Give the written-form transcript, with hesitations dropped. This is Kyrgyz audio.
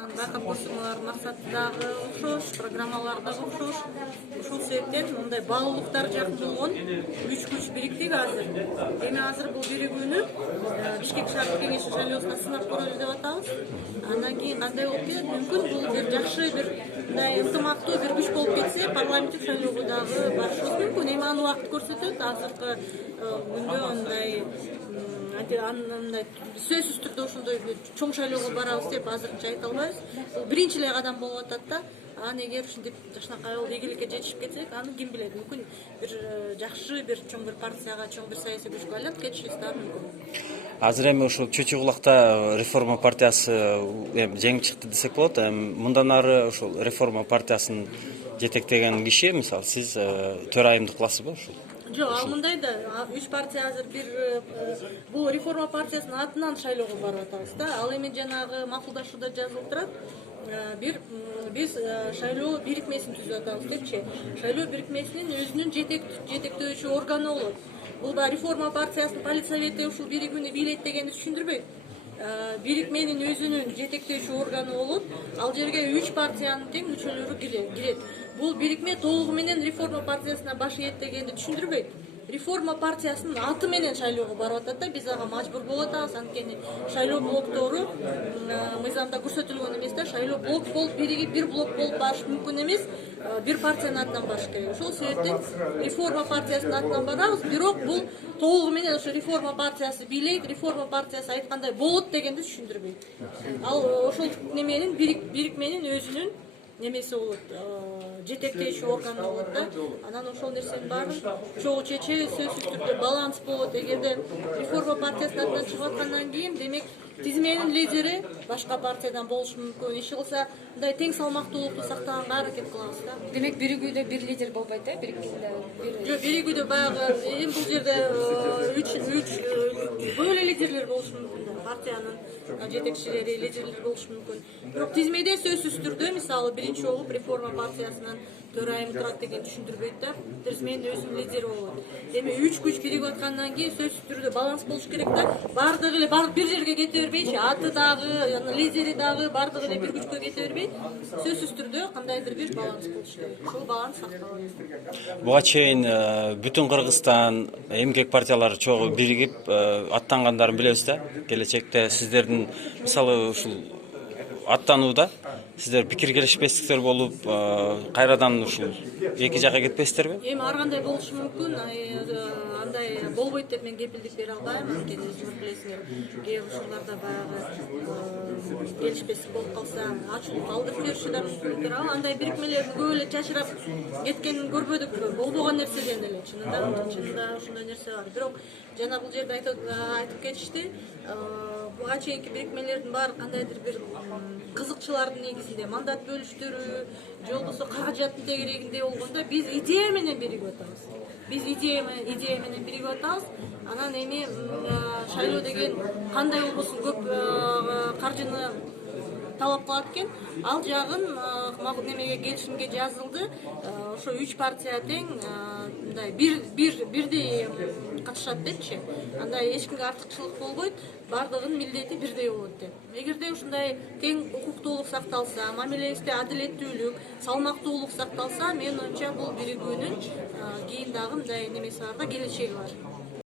Байкап койсоңор максаты дагы окшош, программалары дагы окшош. Ушул себептен мындай баалуулуктар жакын болгон 3 күч бириктик азыр. Эми азыр бул биригүүнү Бишкек шаардык кеңеши шайлоосуна сынап көрөлү деп атабыз. Андан кийин кандай болуп кетет? Мүмкүн бул бир жакшы бир мындай ынтымактуу бир күч болуп кетсе, парламенттик шайлоого дагы барышыбыз мүмкүн. Эми аны убакыт көрсөтөт. Азыркы күндө мындай мындай сөзсүз түрдө ошондой чоң шайлоого барабыз деп азырынча айта албайбыз. Бул биринчи эле кадам болуп атат да. Аны эгер ушинтип жакшынакай болуп ийгиликке жетишип кетсек, аны ким билет, мүмкүн бир жакшы бир чоң бир партияга, чоң бир саясий күчкө айланып кетишибиз дагы мүмкүн. Азыр эми ушул Чүчү Булакта реформа партиясы жеңип чыкты десек болот. Мындан ары ушул реформа партиясын жетектеген киши, мисалы, сиз төрайымдык кыласызбы ушул? Жок, ал мындай да, 3 партия азыр бир бул реформа партиясынын атынан шайлоого барып атабыз да. Ал эми жанагы макулдашууда жазылып турат. Биз шайлоо бирикмесин түзүп атабыз депчи. Шайлоо бирикмесинин өзүнүн жетектөөчү органы болот. Бул да реформа партиясынын политсовети ушул биригүүнү бийлейт дегенди түшүндүрбөйт. Бирикменин өзүнүн жетектөөчү органы болот. Ал жерге 3 партиянын тең мүчөлөрү кирет. Бул бирикме толугу менен реформа партиясына баш ийет дегенди түшүндүрбөйт. Реформа партиясынын аты менен шайлоого барып атат да, биз ага мажбур болуп атабыз. Анткени шайлоо блоктору мыйзамда көрсөтүлгөн эмес да, шайлоо блок болуп биригип бир блок болуп барыш мүмкүн эмес. Бир партиянын атынан барыш керек. Ошол себептен реформа партиясынын атынан барабыз, бирок бул толугу менен ошо реформа партиясы бийлейт, реформа партиясы айткандай болот дегенди түшүндүрбөйт. Ал ошол неменин бирикменин өзүнүн немеси болот, жетектөөчү органы болот да. Анан ошол нерсенин баарын чогуу чечебиз, сөзсүз түрдө баланс болот. Эгерде реформа партиясынын атынан чыгып аткандан кийин, демек тизменин лидери башка партиядан болушу мүмкүн. Иши кылса, мындай тең салмактуулукту сактаганга аракет кылабыз да. Демек биригүүдө бир лидер болбойт, бириккенде Жок, биригүүдө баягы эми бул жерде 3 бөлө лидерлер болушу мүмкүн да. Партиянын жетекчилери, лидерлер болушу мүмкүн. Бирок тизмеде сөзсүз түрдө, мисалы, биринчи болуп реформа партиясынын төрайымы турат деген түшүндүрбөйт да. Тизменин өзүнүн лидери болот. Эми 3 күч биригип аткандан кийин сөзсүз түрдө баланс болуш керек да. Бардыгы эле бир жерге кете бербейчи, аты дагы, лидери дагы бардыгы эле бир күчкө кете бербей, сөзсүз түрдө кандайдыр бир баланс болуш керек. Ошол баланс сакталат. Буга чейин бүтүн Кыргызстан эмгек партиялары чогуу биригип аттангандарын билебиз да. Келечекте сиздердин мисалы ушул аттанууда сиздер пикир келишпестиктер болуп, кайрадан ушул эки жакка кетпейсиздерби? Эми ар кандай болушу мүмкүн, андай болбойт деп мен кепилдик бере албайм. Анткени сиз билесиңер, кээ бир учурларда баягы келишпестик болуп калса, ачууну калтырып жибериши да мүмкүн. Андай бирикмелердин көп эле жашырап кеткенин көрбөдүк, болбогон нерседен эле. Чынында ошондой нерсе бар. Бирок жана бул жерде айтып кетишти, буга чейинки бирикмелердин баары кандайдыр бир кызыкчылардын негизинде мандат бөлүштүрүү, же болбосо каражаттын тегерегинде болгондо биз идея менен биригип атабыз. Биз идея менен биригип атабыз. Анан эми шайлоо деген кандай болбосун көп каржыны талап кылат экен. Ал жагын немеге келишимге жазылды. Ошо 3 партия тең мындай бирдей катышат депчи. Андай эч кимге артыкчылык болбойт, бардыгынын милдети бирдей болот деп. Эгерде ушундай тең укуктуулук сакталса, мамилебизде адилеттүүлүк, салмактуулук сакталса, менин оюмча бул биригүүнүн кийин дагы мындай немеси бар да, келечеги бар.